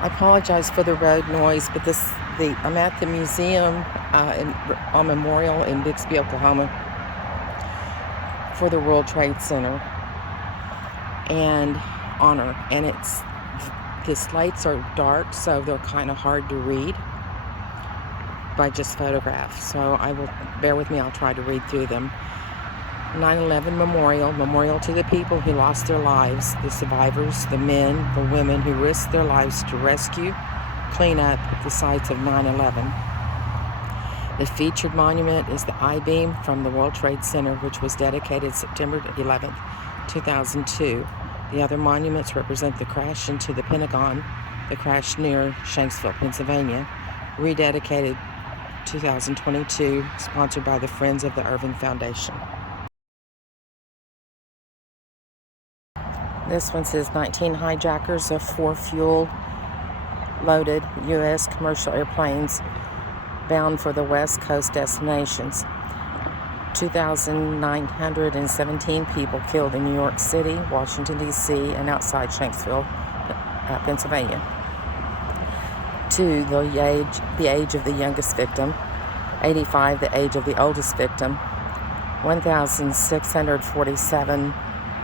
I apologize for the road noise, but I'm at the museum on Memorial in Bixby, Oklahoma, for the World Trade Center and honor. And the slates are dark, so they're kind of hard to read by just photograph. So bear with me. I'll try to read through them. 9/11 memorial to the people who lost their lives, the survivors, the men, the women who risked their lives to rescue, clean up the sites of 9/11. The featured monument is the I-beam from the World Trade Center, which was dedicated September 11th, 2002. The other monuments represent the crash into the Pentagon, the crash near Shanksville, Pennsylvania, rededicated 2022, sponsored by the Friends of the Irving Foundation. This one says 19 hijackers of 4 fuel-loaded U.S. commercial airplanes bound for the West Coast destinations. 2,917 people killed in New York City, Washington, D.C., and outside Shanksville, Pennsylvania. 2, the age of the youngest victim. 85, the age of the oldest victim. 1,647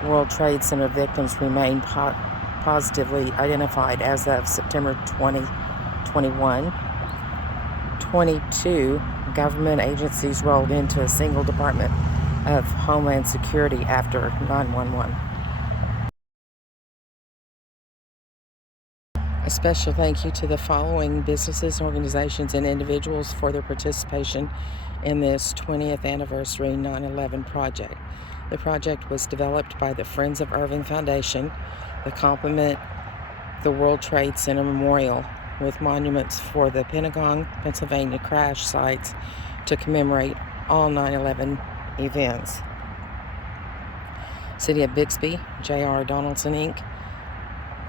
World Trade Center victims remain positively identified as of September 2021. 22 government agencies rolled into a single Department of Homeland Security after 9/11. A special thank you to the following businesses, organizations, and individuals for their participation in this 20th anniversary 9/11 project. The project was developed by the Friends of Irving Foundation to complement the World Trade Center Memorial with monuments for the Pentagon, Pennsylvania crash sites to commemorate all 9/11 events. City of Bixby, J.R. Donaldson, Inc.,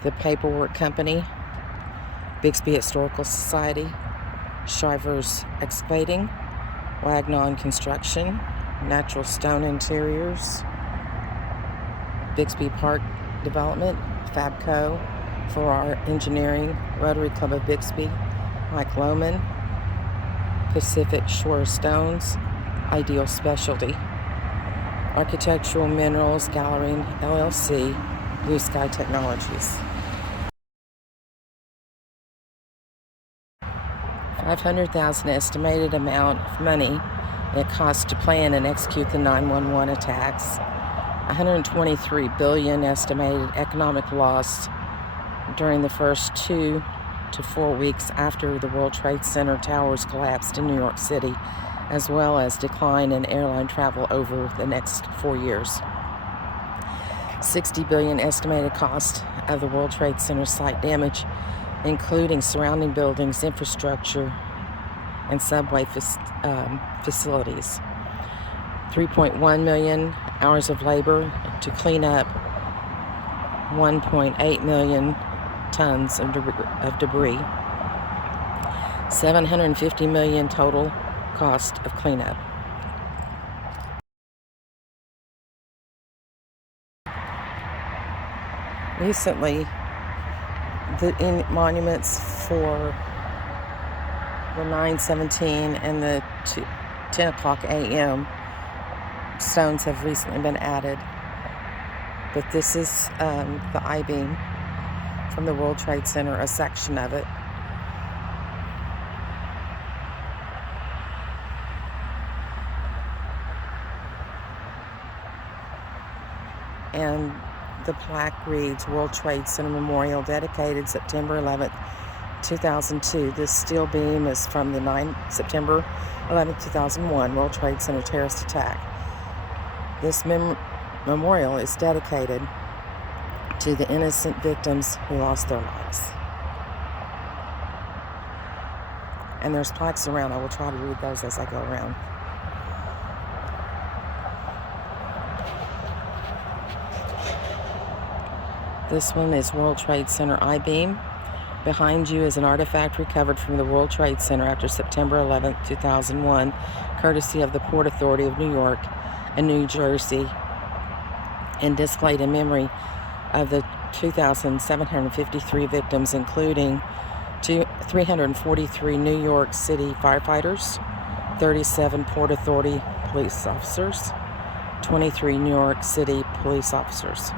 The Paperwork Company, Bixby Historical Society, Shivers Excavating, Wagnon Construction, Natural Stone Interiors, Bixby Park Development, Fabco, Farrar Engineering, Rotary Club of Bixby, Mike Lohman, Pacific Shore Stones, Ideal Specialty, Architectural Minerals Gallery LLC, Blue Sky Technologies. $500,000 estimated amount of money it costs to plan and execute the 9/11 attacks. $123 billion estimated economic loss during the first 2 to 4 weeks after the World Trade Center towers collapsed in New York City, as well as decline in airline travel over the next 4 years. $60 billion estimated cost of the World Trade Center site damage, including surrounding buildings, infrastructure, and subway facilities. 3.1 million hours of labor to clean up 1.8 million tons of debris. $750 million total cost of cleanup. Recently, the monuments for the 9/17 and the 10 o'clock a.m. stones have recently been added. But this is the I-beam from the World Trade Center, a section of it. And the plaque reads, World Trade Center Memorial, dedicated September 11th, 2002. This steel beam is from the September 11th, 2001 World Trade Center terrorist attack. This memorial is dedicated to the innocent victims who lost their lives. And there's plaques around. I will try to read those as I go around. This one is World Trade Center I-beam. Behind you is an artifact recovered from the World Trade Center after September 11, 2001, courtesy of the Port Authority of New York and New Jersey, and displayed in memory of the 2,753 victims, including 343 New York City firefighters, 37 Port Authority police officers, 23 New York City police officers.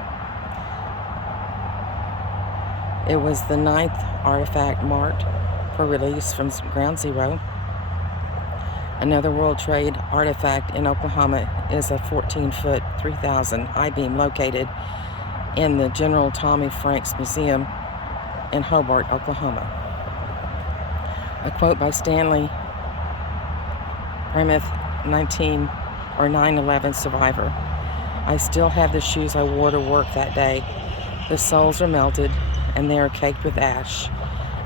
It was the 9th artifact marked for release from Ground Zero. Another World Trade artifact in Oklahoma is a 14-foot, 3,000 I-beam located in the General Tommy Franks Museum in Hobart, Oklahoma. A quote by Stanley Primuth, 9/11 survivor. "I still have the shoes I wore to work that day. The soles are melted and they are caked with ash.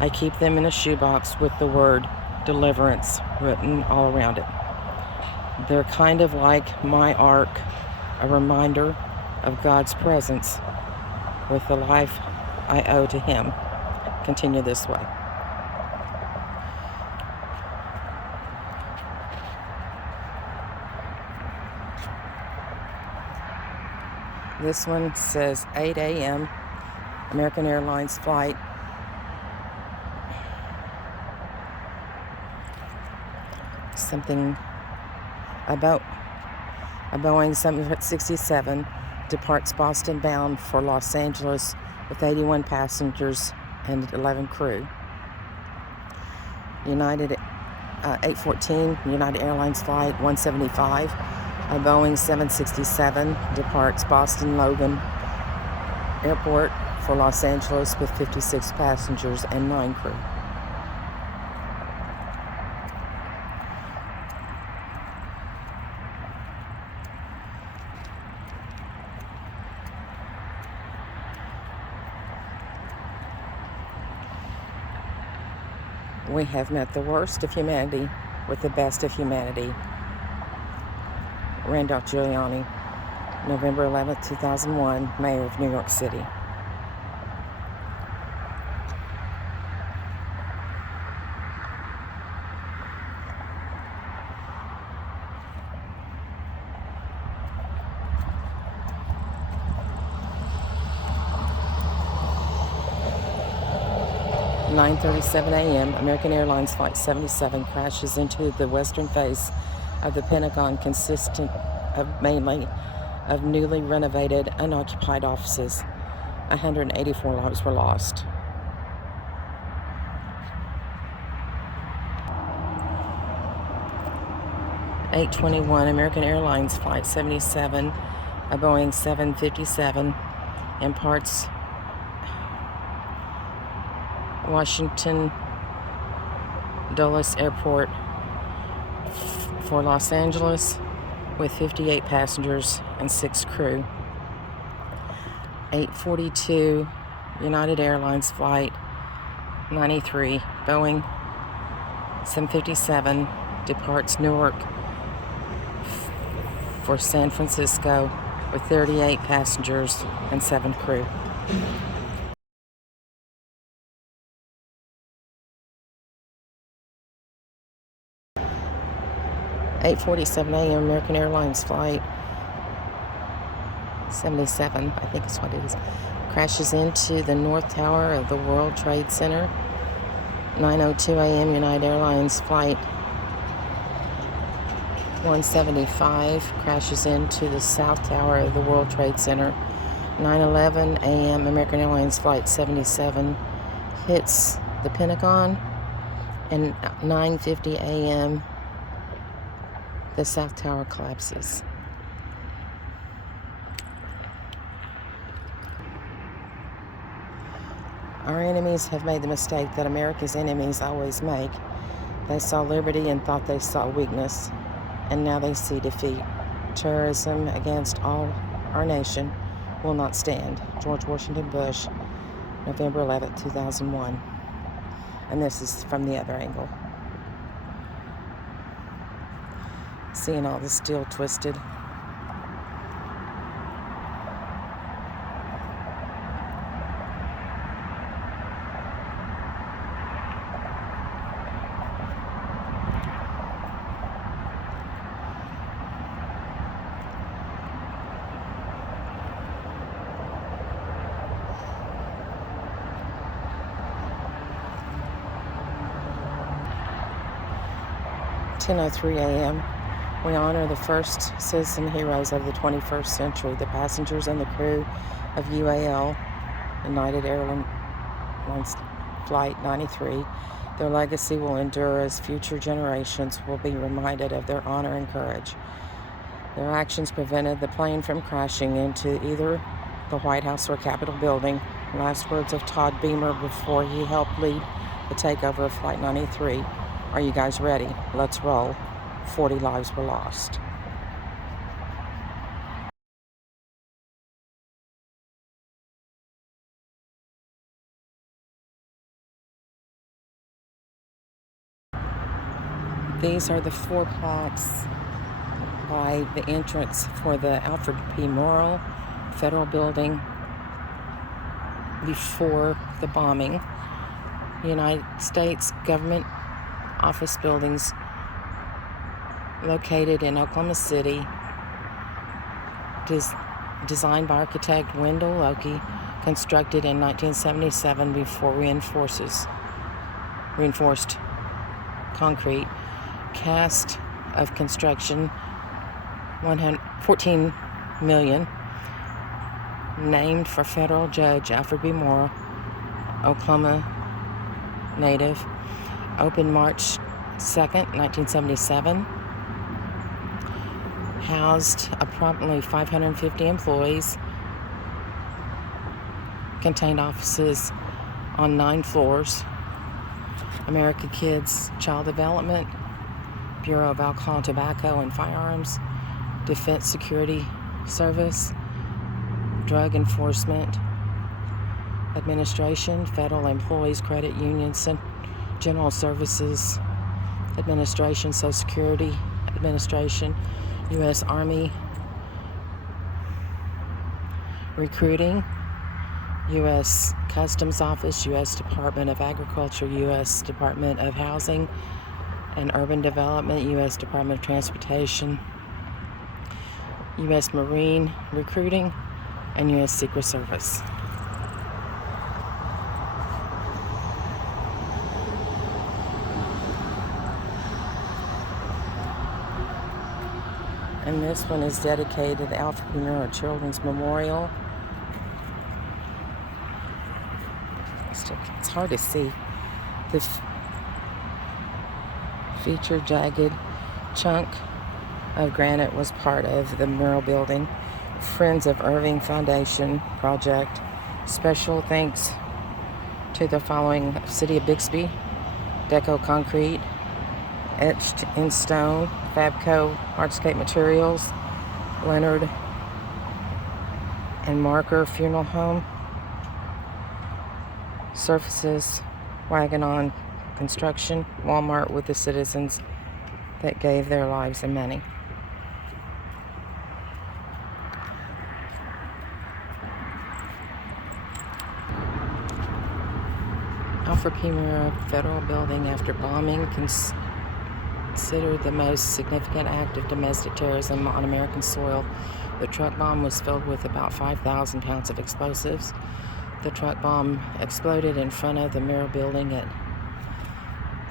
I keep them in a shoebox with the word deliverance written all around it. They're kind of like my ark, a reminder of God's presence with the life I owe to Him. Continue this way." This one says 8 a.m. American Airlines flight. Something about a Boeing 767 departs Boston bound for Los Angeles with 81 passengers and 11 crew. United 814 United Airlines flight 175. A Boeing 767 departs Boston Logan Airport for Los Angeles with 56 passengers and 9 crew. We have met the worst of humanity with the best of humanity. Randolph Giuliani, November 11th, 2001, Mayor of New York City. At 9:37 a.m., American Airlines Flight 77 crashes into the western face of the Pentagon, consistent of mainly of newly renovated, unoccupied offices. 184 lives were lost. At 8:21, American Airlines Flight 77, a Boeing 757, imparts Washington Dulles Airport for Los Angeles with 58 passengers and 6 crew. 8:42, United Airlines Flight 93, Boeing 757 departs Newark for San Francisco with 38 passengers and 7 crew. 8:47 a.m. American Airlines Flight 77, I think is what it is, crashes into the North Tower of the World Trade Center. 9:02 a.m. United Airlines Flight 175 crashes into the South Tower of the World Trade Center. 9:11 a.m. American Airlines Flight 77 hits the Pentagon. And 9:50 a.m. the South Tower collapses. Our enemies have made the mistake that America's enemies always make. They saw liberty and thought they saw weakness, and now they see defeat. Terrorism against all our nation will not stand. George Washington Bush, November 11, 2001. And this is from the other angle. Seeing all the steel twisted. 10:03 a.m. We honor the first citizen heroes of the 21st century, the passengers and the crew of UAL, United Airlines Flight 93. Their legacy will endure as future generations will be reminded of their honor and courage. Their actions prevented the plane from crashing into either the White House or Capitol building. Last words of Todd Beamer before he helped lead the takeover of Flight 93. Are you guys ready? Let's roll. 40 lives were lost. These are the 4 plaques by the entrance for the Alfred P. Morrill Federal Building before the bombing. United States government office buildings located in Oklahoma City, designed by architect Wendell Loki, constructed in 1977 before reinforced concrete. Cost of construction $14 million. Named for federal judge Alfred B. Morrill, Oklahoma native. Opened March 2nd, 1977. Housed approximately 550 employees. Contained offices on 9 floors. America Kids Child Development, Bureau of Alcohol, Tobacco, and Firearms, Defense Security Service, Drug Enforcement Administration, Federal Employees Credit Union, General Services Administration, Social Security Administration, U.S. Army Recruiting, U.S. Customs Office, U.S. Department of Agriculture, U.S. Department of Housing and Urban Development, U.S. Department of Transportation, U.S. Marine Recruiting, and U.S. Secret Service. And this one is dedicated to Alfred P. Morrill Children's Memorial. It's hard to see. The featured jagged chunk of granite was part of the Morrill building. Friends of Irving Foundation project. Special thanks to the following: City of Bixby, Deco Concrete, Etched in Stone, Fabco Hardscape Materials, Leonard and Marker Funeral Home, Surfaces, Wagon Construction, Walmart with the citizens that gave their lives and money. Alfred P. Morrill Federal Building, after bombing, considered the most significant act of domestic terrorism on American soil. The truck bomb was filled with about 5,000 pounds of explosives. The truck bomb exploded in front of the Morrill building at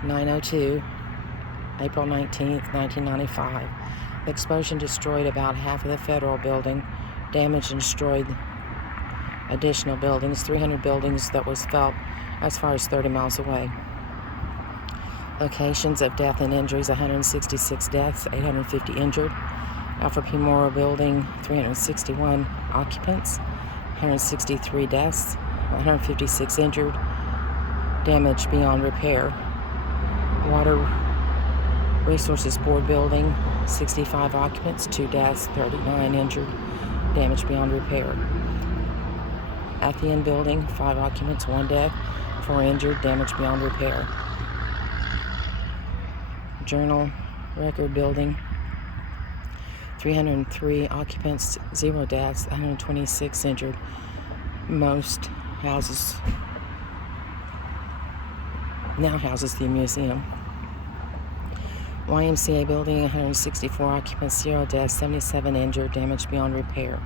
9:02, April 19th, 1995. The explosion destroyed about half of the federal building, damaged and destroyed additional buildings, 300 buildings that was felt as far as 30 miles away. Locations of death and injuries: 166 deaths, 850 injured. Alfred P. Morrill Building, 361 occupants, 163 deaths, 156 injured, damage beyond repair. Water Resources Board Building, 65 occupants, 2 deaths, 39 injured, damage beyond repair. Athean Building, 5 occupants, 1 death, 4 injured, damage beyond repair. Journal Record Building, 303 occupants, 0 deaths, 126 injured. Most houses now houses the museum. YMCA Building, 164 occupants, 0 deaths, 77 injured, damage beyond repair.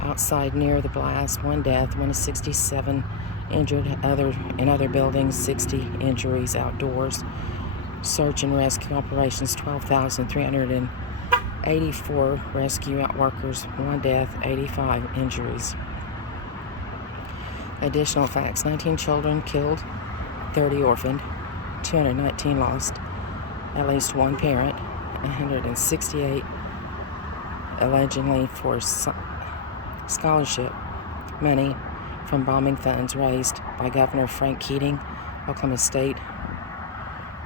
Outside near the blast, 1 death, 167 injured. In other buildings, 60 injuries outdoors. search and rescue operations, 12,384 rescue workers, 1 death, 85 injuries. Additional facts: 19 children killed, 30 orphaned, 219 lost at least one parent, 168 allegedly for scholarship money from bombing funds raised by Governor Frank Keating, Oklahoma State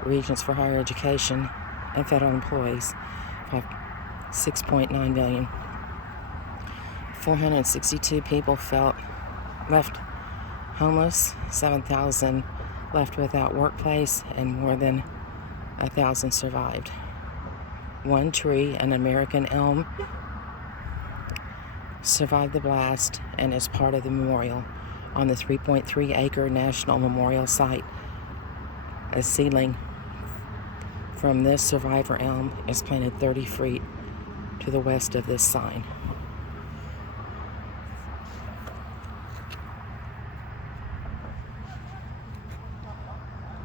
Regents for Higher Education, and federal employees, $6.9 million. 462 people left homeless, 7,000 left without workplace, and more than 1,000 survived. One tree, an American elm, survived the blast and is part of the memorial on the 3.3-acre National Memorial Site. A seedling from this survivor elm is planted 30 feet to the west of this sign.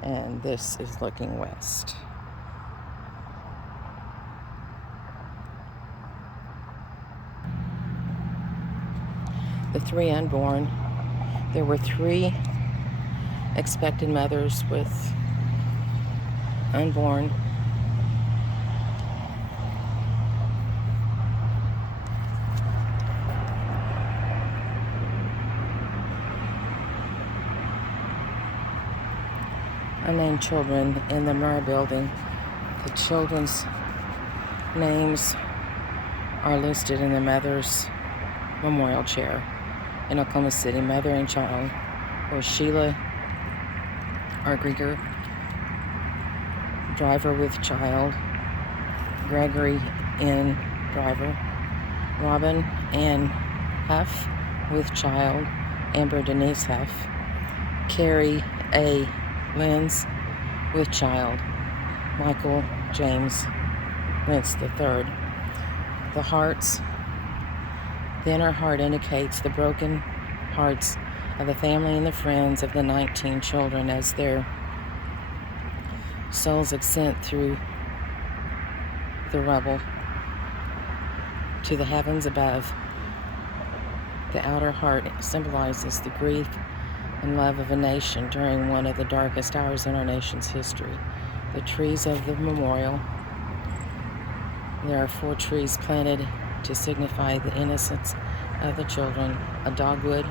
And this is looking west. The 3 unborn. There were 3 expected mothers with unborn. Unnamed children in the Murrah building. The children's names are listed in the mother's memorial chair in Oklahoma City. Mother and child were Sheila Argrieger, driver with child, Gregory N. driver, Robin Ann Huff with child, Amber Denise Huff, Carrie A. Lenz with child, Michael James Lentz III. The hearts. The inner heart indicates the broken hearts of the family and the friends of the 19 children as their souls ascend through the rubble to the heavens above. The outer heart symbolizes the grief and love of a nation during one of the darkest hours in our nation's history. The trees of the memorial. There are 4 trees planted to signify the innocence of the children, a dogwood,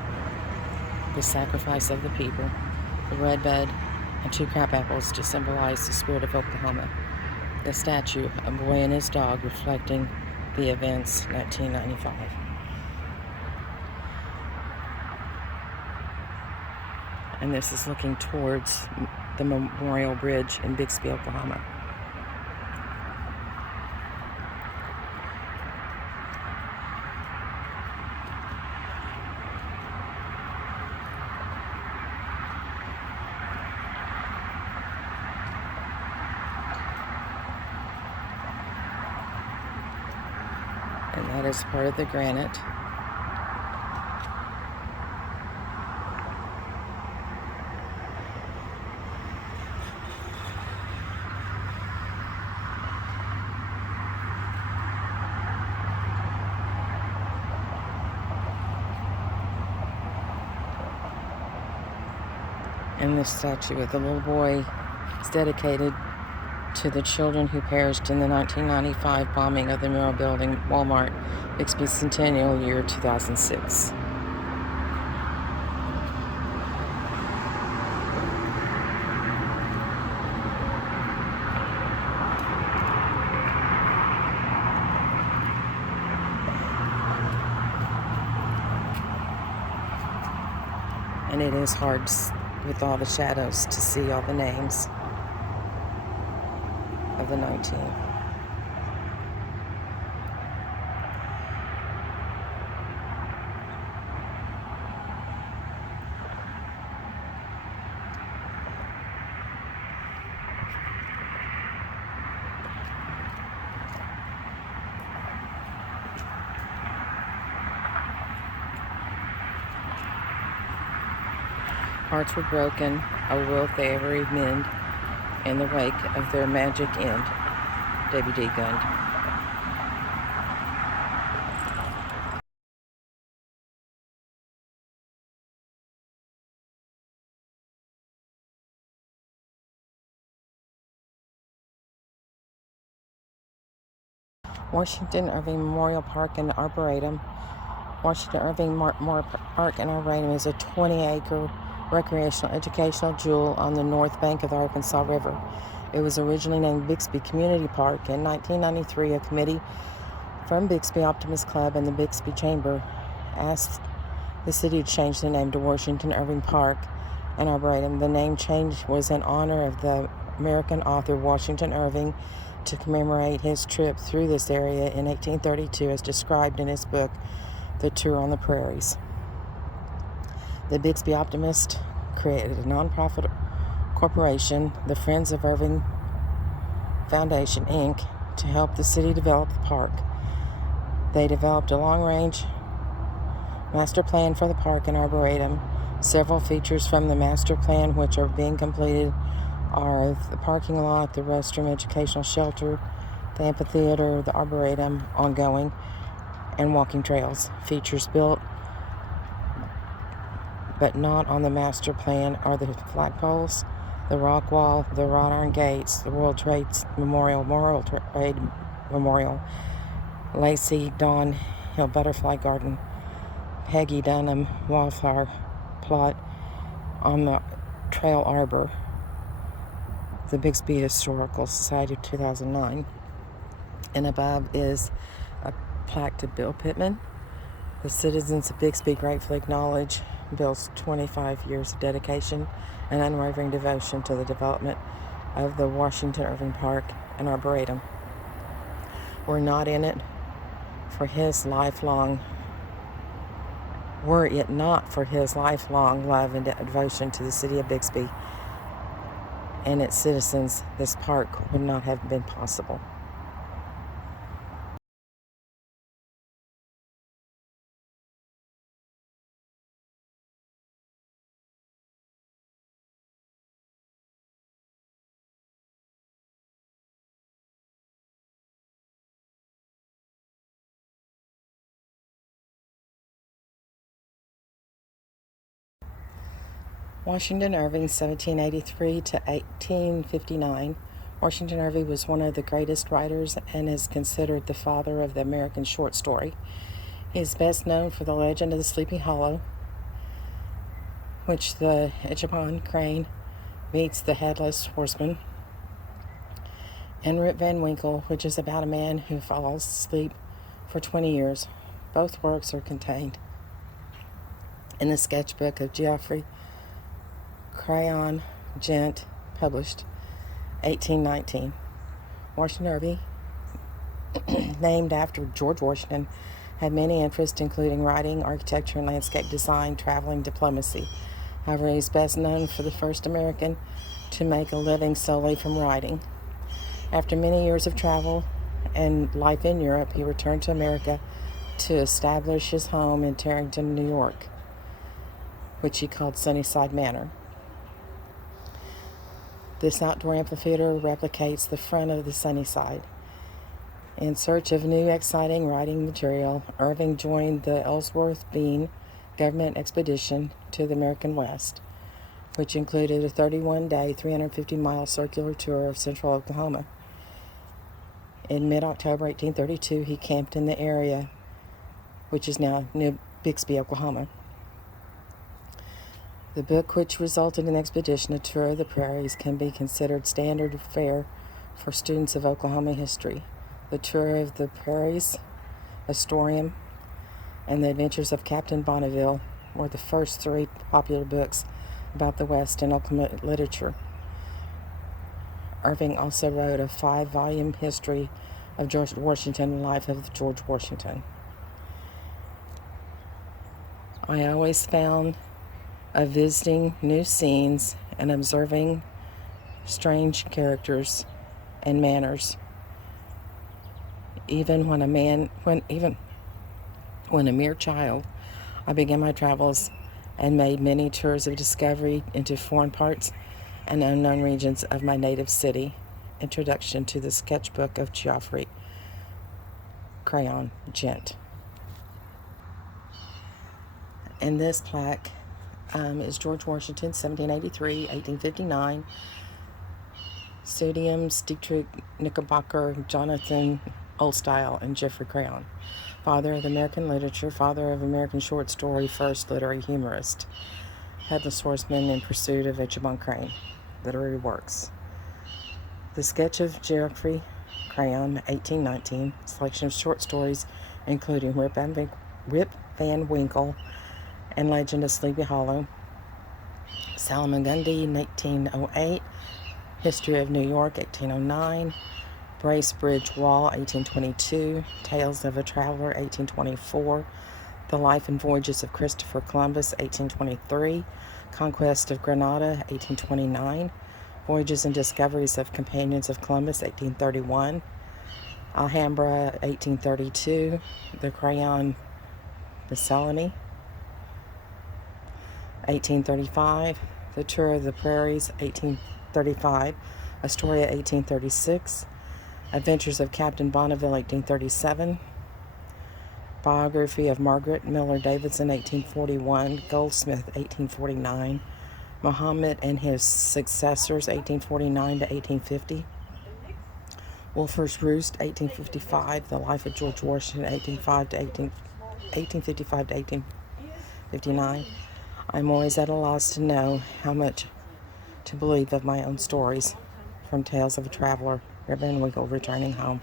the sacrifice of the people, the redbud, and 2 crabapples to symbolize the spirit of Oklahoma. The statue, a boy and his dog, reflecting the events 1995. And this is looking towards the Memorial Bridge in Bixby, Oklahoma. And that is part of the granite. And this statue with the little boy is dedicated to the children who perished in the 1995 bombing of the Murrah building, Walmart, Bixby Centennial Year 2006. And it is hard with all the shadows to see all the names of the 19. Hearts were broken. I will they ever mend. in the wake of their magic end, W.D. Gund. Washington Irving Memorial Park and Arboretum. Washington Irving Memorial Park and Arboretum is a 20-acre recreational educational jewel on the north bank of the Arkansas River. It was originally named Bixby Community Park. In 1993, a committee from Bixby Optimist Club and the Bixby Chamber asked the city to change the name to Washington Irving Park and Arboretum. The name change was in honor of the American author Washington Irving to commemorate his trip through this area in 1832 as described in his book, The Tour on the Prairies. The Bixby Optimist created a nonprofit corporation, the Friends of Irving Foundation, Inc., to help the city develop the park. They developed a long-range master plan for the park and Arboretum. Several features from the master plan which are being completed are the parking lot, the restroom, educational shelter, the amphitheater, the Arboretum, ongoing, and walking trails. Features built but not on the master plan are the flagpoles, the rock wall, the wrought iron gates, the World Trade Memorial, Lacey Dawn Hill Butterfly Garden, Peggy Dunham Wildflower Plot on the Trail Arbor, the Bixby Historical Society of 2009. And above is a plaque to Bill Pittman. The citizens of Bixby gratefully acknowledge Bill's 25 years of dedication and unwavering devotion to the development of the Washington Irving Park and Arboretum. Were it not for his lifelong love and devotion to the city of Bixby and its citizens, this park would not have been possible. Washington Irving, 1783 to 1859. Washington Irving was one of the greatest writers and is considered the father of the American short story. He is best known for The Legend of the Sleepy Hollow, which the Ichabod Crane meets the Headless Horseman, and Rip Van Winkle, which is about a man who falls asleep for 20 years. Both works are contained in the sketchbook of Geoffrey Crayon Gent, published 1819. Washington Irving, named after George Washington, had many interests, including writing, architecture, and landscape design, traveling, diplomacy. However, he is best known for the first American to make a living solely from writing. After many years of travel and life in Europe, he returned to America to establish his home in Tarrington, New York, which he called Sunnyside Manor. This outdoor amphitheater replicates the front of the Sunnyside. In search of new, exciting writing material, Irving joined the Ellsworth Bean government expedition to the American West, which included a 31-day, 350-mile circular tour of central Oklahoma. In mid-October 1832, he camped in the area, which is now New Bixby, Oklahoma. The book, which resulted in the expedition, A Tour of the Prairies, can be considered standard fare for students of Oklahoma history. The Tour of the Prairies, Astorium, and The Adventures of Captain Bonneville were the first three popular books about the West in Oklahoma literature. Irving also wrote a 5-volume history of George Washington and life of George Washington. I always found of visiting new scenes and observing strange characters and manners. Even when a mere child, I began my travels and made many tours of discovery into foreign parts and unknown regions of my native city. Introduction to the sketchbook of Geoffrey Crayon Gent. And this plaque is George Washington, 1783, 1859. Pseudonyms: Dietrich Knickerbocker, Jonathan Oldstyle, and Geoffrey Crayon. Father of American literature, father of American short story, first literary humorist. Headless Horseman in Pursuit of Ichabod Crane. Literary works. The Sketch of Geoffrey Crayon, 1819. Selection of short stories including Rip Van Winkle and Legend of Sleepy Hollow. Salmagundi, 1808. History of New York, 1809. Bracebridge Wall, 1822. Tales of a Traveler, 1824. The Life and Voyages of Christopher Columbus, 1823. Conquest of Granada, 1829. Voyages and Discoveries of Companions of Columbus, 1831. Alhambra, 1832. The Crayon Miscellany, 1835. The Tour of the Prairies, 1835. Astoria, 1836. Adventures of Captain Bonneville, 1837. Biography of Margaret Miller Davidson, 1841. Goldsmith, 1849. Muhammad and his successors, 1849 to 1850. Wolfer's Roost, 1855. The Life of George Washington, 1855 to 1859. I'm always at a loss to know how much to believe of my own stories. From Tales of a Traveler, Rip Van Winkle, Returning Home.